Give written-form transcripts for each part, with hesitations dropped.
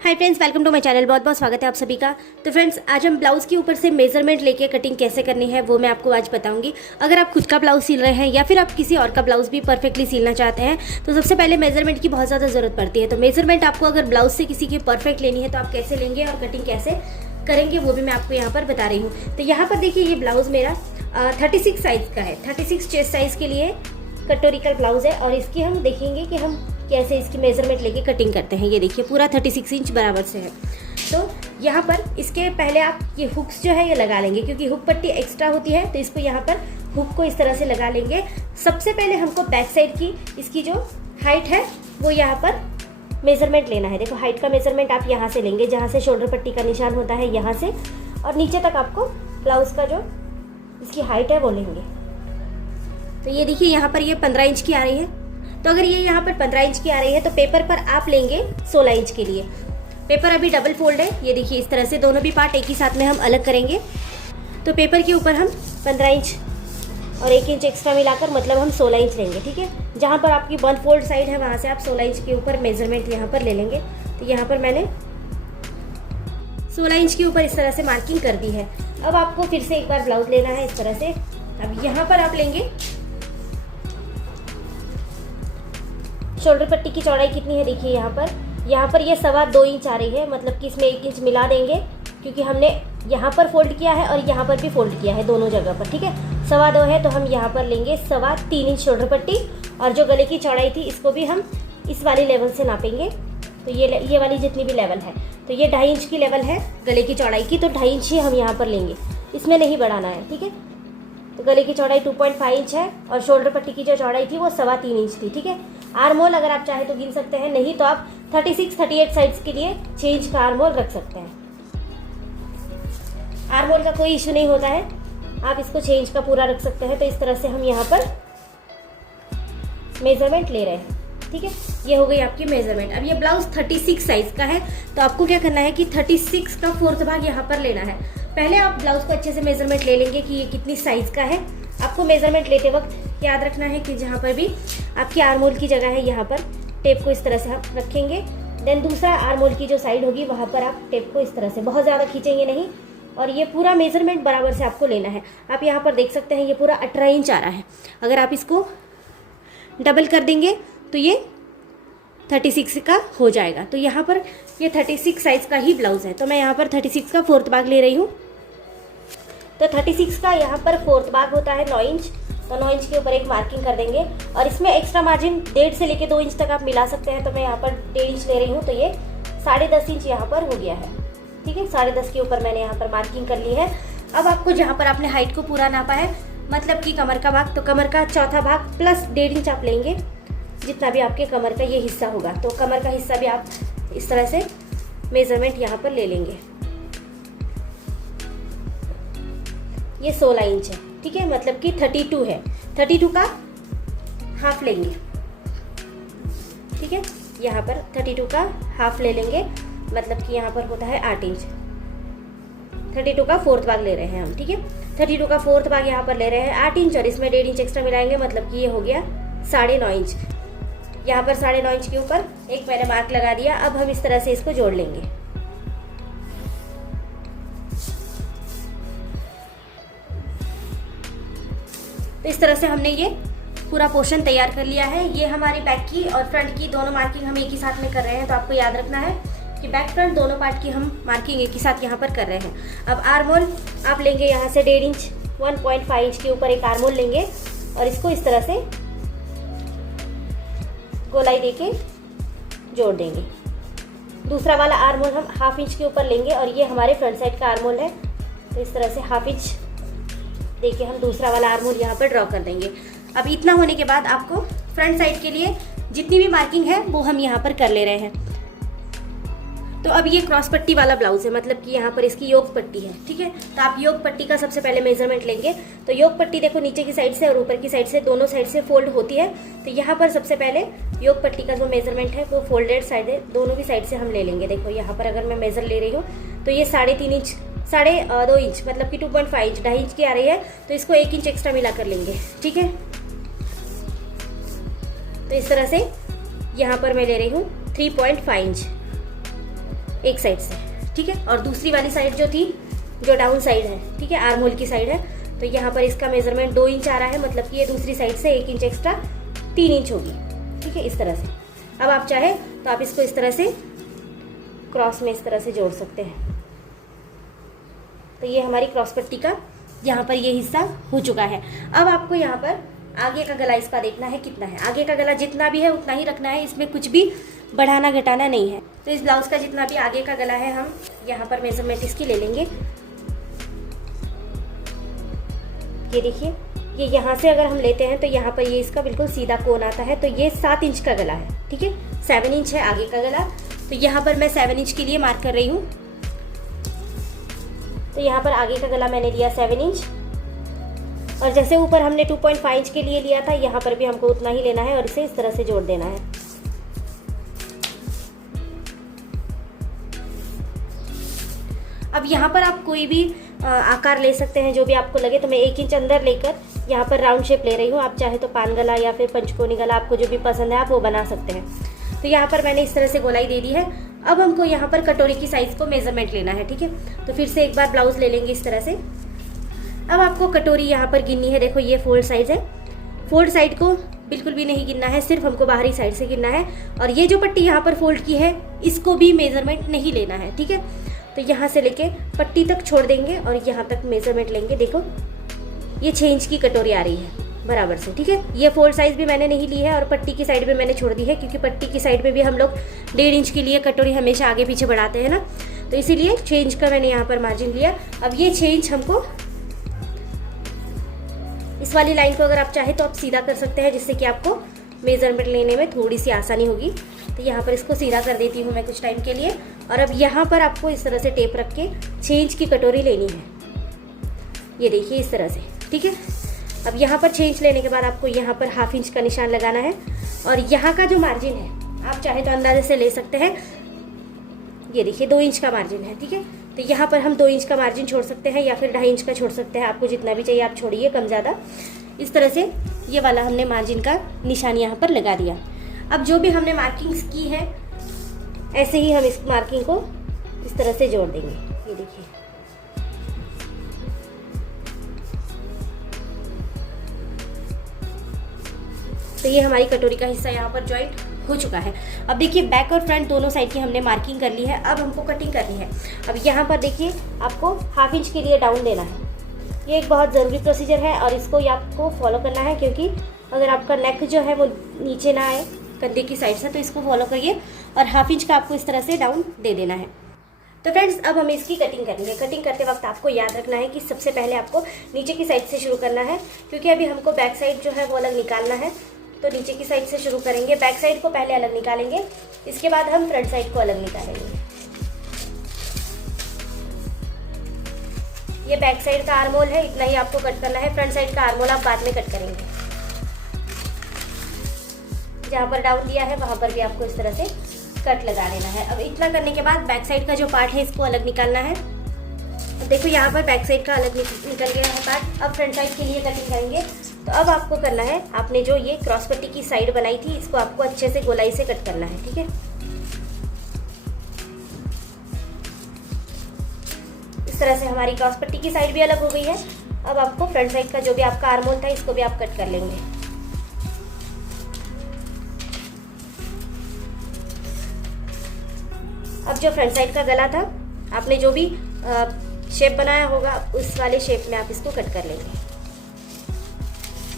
Hi friends, welcome to my channel. बहुत बहुत स्वागत है आप सभी का। तो फ्रेंड्स, आज हम ब्लाउज़ के ऊपर से मेजरमेंट लेके कटिंग कैसे करनी है वो मैं आपको आज बताऊंगी। अगर आप खुद का ब्लाउज़ सिल रहे हैं या फिर आप किसी और का ब्लाउज़ भी परफेक्टली सिलना चाहते हैं तो सबसे पहले मेजरमेंट की बहुत ज़्यादा ज़रूरत पड़ती है। तो मेजरमेंट आपको अगर ब्लाउज़ से किसी की परफेक्ट लेनी है तो आप कैसे लेंगे और कटिंग कैसे करेंगे वो भी मैं आपको यहाँ पर बता रही हूँ। तो यहाँ पर देखिए, ये ब्लाउज़ मेरा 36 साइज़ का है। 36 चेस्ट साइज़ के लिए कटोरी का ब्लाउज़ है और इसकी हम देखेंगे कि हम कैसे इसकी मेजरमेंट लेके कटिंग करते हैं। ये देखिए, पूरा 36 इंच बराबर से है। तो यहाँ पर इसके पहले आप ये हुक्स जो है ये लगा लेंगे, क्योंकि हुक पट्टी एक्स्ट्रा होती है तो इसको यहाँ पर हुक को इस तरह से लगा लेंगे। सबसे पहले हमको बैक साइड की इसकी जो हाइट है वो यहाँ पर मेजरमेंट लेना है। देखो, हाइट का मेजरमेंट आप यहाँ से लेंगे, जहाँ से शोल्डर पट्टी का निशान होता है यहाँ से, और नीचे तक आपको ब्लाउज का जो इसकी हाइट है वो लेंगे। तो ये देखिए, यहाँ पर ये 15 इंच की आ रही है। तो अगर ये यहाँ पर 15 इंच की आ रही है तो पेपर पर आप लेंगे 16 इंच के लिए। पेपर अभी डबल फोल्ड है, ये देखिए इस तरह से दोनों भी पार्ट एक ही साथ में हम अलग करेंगे। तो पेपर के ऊपर हम 15 इंच और 1 इंच एक्स्ट्रा मिलाकर मतलब हम 16 इंच लेंगे। ठीक है, जहाँ पर आपकी बंद फोल्ड साइड है वहाँ से आप 16 इंच के ऊपर मेजरमेंट यहाँ पर ले लेंगे। तो यहाँ पर मैंने 16 इंच के ऊपर इस तरह से मार्किंग कर दी है। अब आपको फिर से एक बार ब्लाउज लेना है इस तरह से। अब यहाँ पर आप लेंगे शोल्डर पट्टी की चौड़ाई कितनी है, देखिए यहाँ पर ये 2.25 इंच आ रही है, मतलब कि इसमें 1 इंच मिला देंगे, क्योंकि हमने यहाँ पर फोल्ड किया है और यहाँ पर भी फोल्ड किया है दोनों जगह पर। ठीक है, 2.25 है तो हम यहाँ पर लेंगे 3.25 इंच शोल्डर पट्टी, और जो गले की चौड़ाई थी इसको भी हम इस वाली लेवल से नापेंगे। तो ये वाली जितनी भी लेवल है, तो ये 2.5 इंच की लेवल है गले की चौड़ाई की, तो 2.5 इंच ही हम यहाँ पर लेंगे, इसमें नहीं बढ़ाना है। ठीक है, तो गले की चौड़ाई 2.5 इंच है और शोल्डर पट्टी की जो चौड़ाई थी वो 3.25 इंच थी। ठीक है, आर्म होल अगर आप चाहे तो गिन सकते हैं, नहीं तो आप 36, 38 साइड्स के लिए 6 इंच का आर्म होल रख सकते हैं। आर्म होल का कोई इश्यू नहीं होता है, आप इसको 6 इंच का पूरा रख सकते हैं। तो इस तरह से हम यहाँ पर मेजरमेंट ले रहे हैं। ठीक है, ये हो गई आपकी मेजरमेंट। अब ये ब्लाउज 36 साइज का है, तो आपको क्या करना है कि 36 का 4th भाग यहाँ पर लेना है। पहले आप ब्लाउज को अच्छे से मेजरमेंट ले लेंगे कि ये कितनी साइज का है। आपको मेजरमेंट लेते वक्त याद रखना है कि जहाँ पर भी आपकी आर्म होल की जगह है यहाँ पर टेप को इस तरह से आप रखेंगे। देन दूसरा आर्म होल की जो साइड होगी वहाँ पर आप टेप को इस तरह से बहुत ज़्यादा खींचेंगे नहीं, और ये पूरा मेजरमेंट बराबर से आपको लेना है। आप यहाँ पर देख सकते हैं ये पूरा 18 इंच आ रहा है। अगर आप इसको डबल कर देंगे तो ये 36 का हो जाएगा। तो यहाँ पर ये 36 साइज का ही ब्लाउज है, तो मैं यहाँ पर 36 का 4th भाग ले रही हूँ। तो 36 का यहाँ पर 4th भाग होता है 9 इंच, तो 9 इंच के ऊपर एक मार्किंग कर देंगे, और इसमें एक्स्ट्रा मार्जिन 1.5 से लेके 2 इंच तक आप मिला सकते हैं। तो मैं यहाँ पर 1.5 इंच ले रही हूँ, तो ये 10.5 इंच यहाँ पर हो गया है। ठीक है, 10.5 के ऊपर मैंने यहाँ पर मार्किंग कर ली है। अब आपको जहाँ पर आपने हाइट को पूरा नापा है, मतलब कि कमर का भाग, तो कमर का 4था भाग प्लस 1.5 इंच आप लेंगे, जितना भी आपके कमर का ये हिस्सा होगा। तो कमर का हिस्सा भी आप इस तरह से मेजरमेंट यहाँ पर ले लेंगे। ये 16 इंच है। ठीक है, मतलब कि 32 है, 32 का हाफ लेंगे। ठीक है, यहाँ पर 32 का हाफ ले लेंगे, मतलब कि यहाँ पर होता है 8 इंच। 32 का 4th भाग ले रहे हैं हम। ठीक है, 32 का 4th भाग यहाँ पर ले रहे हैं 8 इंच, और इसमें 1.5 इंच एक्स्ट्रा मिलाएंगे, मतलब कि ये हो गया 9.5 इंच। यहाँ पर 9.5 इंच के ऊपर एक मैंने मार्क लगा दिया। अब हम इस तरह से इसको जोड़ लेंगे। तो इस तरह से हमने ये पूरा पोर्शन तैयार कर लिया है। ये हमारी बैक की और फ्रंट की दोनों मार्किंग हम एक ही साथ में कर रहे हैं। तो आपको याद रखना है कि बैक फ्रंट दोनों पार्ट की हम मार्किंग एक ही साथ यहाँ पर कर रहे हैं। अब आर्म होल आप लेंगे यहाँ से 1.5 इंच, 1.5 इंच के ऊपर एक आर्म होल लेंगे और इसको इस तरह से गोलाई देके जोड़ देंगे। दूसरा वाला आर्म होल हम 1/2 इंच के ऊपर लेंगे, और ये हमारे फ्रंट साइड का आर्म होल है। तो इस तरह से 1/2 इंच देके हम दूसरा वाला आर्म होल यहाँ पर ड्रॉ कर देंगे। अब इतना होने के बाद आपको फ्रंट साइड के लिए जितनी भी मार्किंग है वो हम यहाँ पर कर ले रहे हैं। तो अब ये क्रॉस पट्टी वाला ब्लाउज है, मतलब कि यहाँ पर इसकी योक पट्टी है। ठीक है, तो आप योक पट्टी का सबसे पहले मेजरमेंट लेंगे। तो योक पट्टी देखो नीचे की साइड से और ऊपर की साइड से दोनों साइड से फोल्ड होती है। तो यहाँ पर सबसे पहले योक पट्टी का जो मेजरमेंट है वो फोल्डेड साइड है, दोनों की साइड से हम ले लेंगे। देखो यहाँ पर अगर मैं मेजर ले रही हूँ तो ये 3.5 इंच, 2.5 इंच, मतलब कि 2.5 इंच, 2.5 इंच की आ रही है, तो इसको 1 इंच एक्स्ट्रा मिला कर लेंगे। ठीक है, तो इस तरह से यहाँ पर मैं ले रही हूँ 3.5 इंच। एक साइड से, ठीक है। और दूसरी वाली साइड जो थी, जो डाउन साइड है, ठीक है, आर्म होल की साइड है, तो यहाँ पर इसका मेजरमेंट 2 इंच आ रहा है, मतलब कि ये दूसरी साइड से 1 इंच एक्स्ट्रा 3 इंच होगी, ठीक है, इस तरह से। अब आप चाहे तो आप इसको इस तरह से क्रॉस में इस तरह से जोड़ सकते हैं। तो ये हमारी क्रॉस पट्टी का यहाँ पर ये हिस्सा हो चुका है। अब आपको यहाँ पर आगे का गला इसका देखना है कितना है। आगे का गला जितना भी है उतना ही रखना है, इसमें कुछ भी बढ़ाना घटाना नहीं है। तो इस ब्लाउज का जितना भी आगे का गला है हम यहाँ पर मेजरमेंट इसकी ले लेंगे। ये देखिए, ये यहाँ से अगर हम लेते हैं तो यहाँ पर ये इसका बिल्कुल सीधा कोन आता है। तो ये 7 इंच का गला है, ठीक है, 7 इंच है आगे का गला। तो यहाँ पर मैं 7 इंच के लिए मार्क कर रही हूँ। तो यहाँ पर आगे का गला मैंने लिया 7 इंच, और जैसे ऊपर हमने 2.5 इंच के लिए लिया था, यहाँ पर भी हमको उतना ही लेना है और इसे इस तरह से जोड़ देना है। अब यहाँ पर आप कोई भी आकार ले सकते हैं जो भी आपको लगे। तो मैं 1 इंच अंदर लेकर यहाँ पर राउंड शेप ले रही हूँ। आप चाहे तो पान गला या फिर पंचकोनी गला, आपको जो भी पसंद है आप वो बना सकते हैं। तो यहाँ पर मैंने इस तरह से गोलाई दे दी है। अब हमको यहाँ पर कटोरी की साइज़ को मेजरमेंट लेना है, ठीक है। तो फिर से एक बार ब्लाउज ले लेंगे इस तरह से। अब आपको कटोरी यहाँ पर गिननी है। देखो ये फोल्ड साइज है, फोल्ड साइड को बिल्कुल भी नहीं गिनना है, सिर्फ हमको बाहरी साइड से गिनना है। और ये जो पट्टी यहाँ पर फोल्ड की है इसको भी मेजरमेंट नहीं लेना है, ठीक है। तो यहाँ से लेके पट्टी तक छोड़ देंगे और यहाँ तक मेजरमेंट लेंगे। देखो ये 6 इंच की कटोरी आ रही है बराबर से, ठीक है। ये फोल्ड साइज भी मैंने नहीं ली है और पट्टी की साइड में मैंने छोड़ दी है, क्योंकि पट्टी की साइड में भी हम लोग 1.5 इंच के लिए कटोरी हमेशा आगे पीछे बढ़ाते हैं ना, तो इसीलिए 6 इंच का मैंने यहाँ पर मार्जिन लिया। अब ये 6 इंच हमको, इस वाली लाइन को अगर आप चाहे तो आप सीधा कर सकते हैं, जिससे कि आपको मेजरमेंट लेने में थोड़ी सी आसानी होगी। तो यहाँ पर इसको सीधा कर देती हूँ मैं कुछ टाइम के लिए। और अब यहाँ पर आपको इस तरह से टेप रख के 6 इंच की कटोरी लेनी है। ये देखिए इस तरह से, ठीक है। अब यहाँ पर 6 इंच लेने के बाद आपको यहाँ पर 1/2 इंच का निशान लगाना है। और यहाँ का जो मार्जिन है आप चाहे तो अंदाजे से ले सकते हैं। ये देखिए 2 इंच का मार्जिन है, ठीक है। तो यहाँ पर हम 2 इंच का मार्जिन छोड़ सकते हैं या फिर 2.5 इंच का छोड़ सकते हैं। आपको जितना भी चाहिए आप छोड़िए, कम ज़्यादा। इस तरह से ये वाला हमने मार्जिन का निशान यहाँ पर लगा दिया। अब जो भी हमने मार्किंग्स की है ऐसे ही हम इस मार्किंग को इस तरह से जोड़ देंगे। ये देखिए, तो ये हमारी कटोरी का हिस्सा यहाँ पर जॉइंट हो चुका है। अब देखिए बैक और फ्रंट दोनों साइड की हमने मार्किंग कर ली है। अब हमको कटिंग करनी है। अब यहाँ पर देखिए आपको 1/2 इंच के लिए डाउन देना है। ये एक बहुत ज़रूरी प्रोसीजर है और इसको आपको फॉलो करना है, क्योंकि अगर आपका नेक जो है वो नीचे ना आए कंधे की साइड से, तो इसको फॉलो करिए। और 1/2 इंच का आपको इस तरह से डाउन दे देना है। तो फ्रेंड्स अब हमें इसकी कटिंग करनी है। कटिंग करते वक्त आपको याद रखना है कि सबसे पहले आपको नीचे की साइड से शुरू करना है, क्योंकि अभी हमको बैक साइड जो है वो अलग निकालना है। तो नीचे की साइड से शुरू करेंगे, बैक साइड को पहले अलग निकालेंगे, इसके बाद हम फ्रंट साइड को अलग निकालेंगे। ये बैक साइड का आर्म होल है, इतना ही आपको कट करना है। फ्रंट साइड का आर्म होल आप बाद में कट करेंगे। जहाँ पर डाउन दिया है वहाँ पर भी आपको इस तरह से कट लगा लेना है। अब इतना करने के बाद बैक साइड का जो पार्ट है इसको अलग निकालना है। अब देखो यहाँ पर बैक साइड का अलग निकल गया है पार्ट। अब फ्रंट साइड के लिए कटिंग करेंगे। तो अब आपको करना है, आपने जो ये क्रॉस पट्टी की साइड बनाई थी इसको आपको अच्छे से गोलाई से कट करना है, ठीक है। इस तरह से हमारी क्रॉस पट्टी की साइड भी अलग हो गई है। अब आपको फ्रंट साइड का जो भी आपका आर्म होल था इसको भी आप कट कर लेंगे। अब जो फ्रंट साइड का गला था आपने जो भी शेप बनाया होगा उस वाले शेप में आप इसको कट कर लेंगे।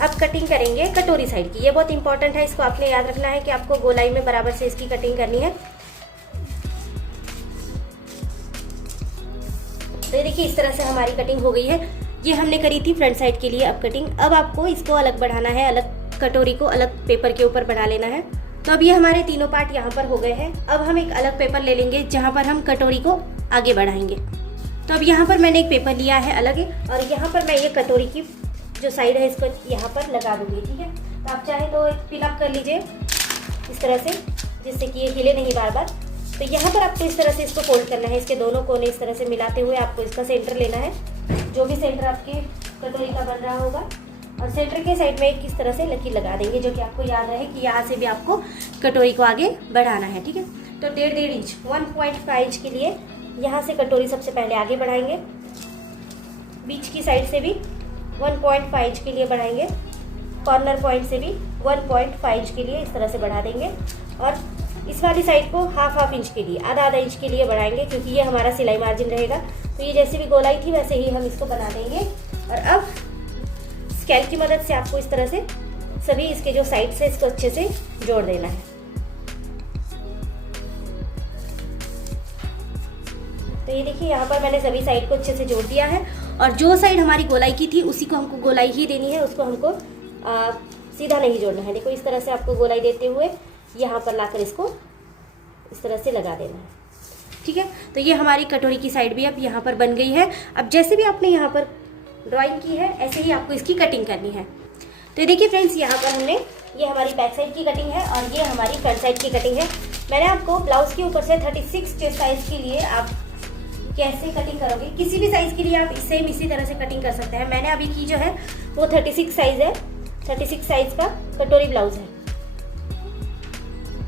अब कटिंग करेंगे कटोरी साइड की। ये बहुत इंपॉर्टेंट है, इसको आपने याद रखना है कि आपको गोलाई में बराबर से इसकी कटिंग करनी है। तो ये देखिए इस तरह से हमारी कटिंग हो गई है। ये हमने करी थी फ्रंट साइड के लिए। अब कटिंग, अब आपको इसको अलग बढ़ाना है, अलग कटोरी को अलग पेपर के ऊपर बढ़ा लेना है। तो अब ये हमारे तीनों पार्ट यहाँ पर हो गए हैं। अब हम एक अलग पेपर ले लेंगे जहाँ पर हम कटोरी को आगे बढ़ाएंगे। तो अब यहाँ पर मैंने एक पेपर लिया है अलग, और यहाँ पर मैं ये कटोरी की जो साइड है इसको यहाँ पर लगा दूंगी, ठीक है। तो आप चाहे तो एक पिन अप कर लीजिए इस तरह से, जिससे कि ये हिले नहीं बार बार। तो यहाँ पर आपको इस तरह से इसको फोल्ड करना है, इसके दोनों कोने इस तरह से मिलाते हुए आपको इसका सेंटर लेना है, जो भी सेंटर आपके कटोरी का बन रहा होगा। और सेंटर के साइड में एक इस तरह से लकीर लगा देंगे, जो कि आपको याद रहे कि यहाँ से भी आपको कटोरी को आगे बढ़ाना है, ठीक है। तो 1.5 इंच 1.5 इंच के लिए यहाँ से कटोरी सबसे पहले आगे बढ़ाएंगे, बीच की साइड से भी 1.5 इंच के लिए बढ़ाएंगे, कॉर्नर पॉइंट से भी 1.5 इंच के लिए इस तरह से बढ़ा देंगे और इस वाली साइड को हाफ इंच के लिए, आधा इंच के लिए बढ़ाएंगे, क्योंकि ये हमारा सिलाई मार्जिन रहेगा। तो ये जैसे भी गोलाई थी वैसे ही हम इसको बना देंगे। और अब स्केल की मदद से आपको इस तरह से सभी इसके जो साइड से इसको अच्छे से जोड़ देना है। तो ये देखिए यहाँ पर मैंने सभी साइड को अच्छे से जोड़ दिया है और जो साइड हमारी गोलाई की थी उसी को हमको गोलाई ही देनी है, उसको हमको सीधा नहीं जोड़ना है। देखो इस तरह से आपको गोलाई देते हुए यहाँ पर लाकर इसको इस तरह से लगा देना है। ठीक है, तो ये हमारी कटोरी की साइड भी अब यहाँ पर बन गई है। अब जैसे भी आपने यहाँ पर ड्राइंग की है ऐसे ही आपको इसकी कटिंग करनी है। तो देखिए फ्रेंड्स, यहाँ पर हमने ये हमारी बैक साइड की कटिंग है और ये हमारी फ्रंट साइड की कटिंग है। मैंने आपको ब्लाउज के ऊपर से 36 चेस्ट साइज के लिए आप कैसे कटिंग करोगे, किसी भी साइज के लिए आप सेम इसी तरह से कटिंग कर सकते हैं। मैंने अभी की जो है वो 36 साइज है, 36 साइज का कटोरी ब्लाउज है।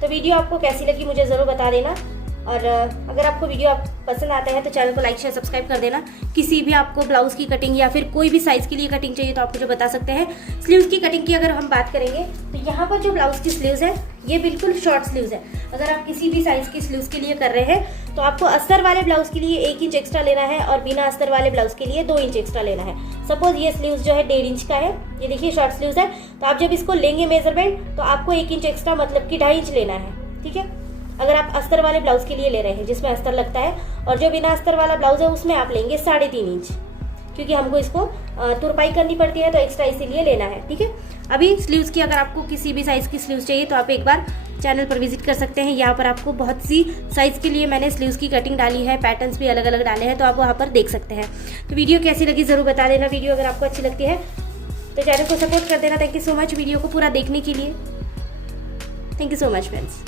तो वीडियो आपको कैसी लगी मुझे ज़रूर बता देना और अगर आपको वीडियो पसंद आता है तो चैनल को लाइक शेयर सब्सक्राइब कर देना। किसी भी आपको ब्लाउज़ की कटिंग या फिर कोई भी साइज़ के लिए कटिंग चाहिए तो आप मुझे बता सकते हैं। स्लीव्स की कटिंग की अगर हम बात करेंगे तो यहाँ पर जो ब्लाउज़ की स्लीव्स है ये बिल्कुल शॉर्ट स्लीव्स है। अगर आप किसी भी साइज़ की स्लीव्स के लिए कर रहे हैं तो आपको अस्तर वाले ब्लाउज़ के लिए 1 इंच एक्स्ट्रा लेना है और बिना अस्तर वाले ब्लाउज़ के लिए 2 इंच एक्स्ट्रा लेना है। सपोज ये स्लीव्स जो है 1.5 इंच का है, ये देखिए शॉर्ट स्लीव्स है, तो आप जब इसको लेंगे मेजरमेंट तो आपको 1 इंच एक्स्ट्रा मतलब कि 2.5 इंच लेना है। ठीक है, अगर आप अस्तर वाले ब्लाउज के लिए ले रहे हैं जिसमें अस्तर लगता है, और जो बिना अस्तर वाला ब्लाउज है उसमें आप लेंगे 3.5 इंच, क्योंकि हमको इसको तुरपाई करनी पड़ती है तो एक्स्ट्रा इसीलिए लेना है। ठीक है, अभी स्लीव्स की अगर आपको किसी भी साइज़ की स्लीव्स चाहिए तो आप एक बार चैनल पर विजिट कर सकते हैं। यहाँ पर आपको बहुत सी साइज़ के लिए मैंने स्लीव्स की कटिंग डाली है, पैटर्न्स भी अलग अलग डाले हैं, तो आप वहाँ पर देख सकते हैं। तो वीडियो कैसी लगी ज़रूर बता देना। वीडियो अगर आपको अच्छी लगती है तो चैनल को सपोर्ट कर देना। Thank you so much video को पूरा देखने के लिए। Thank you so much friends.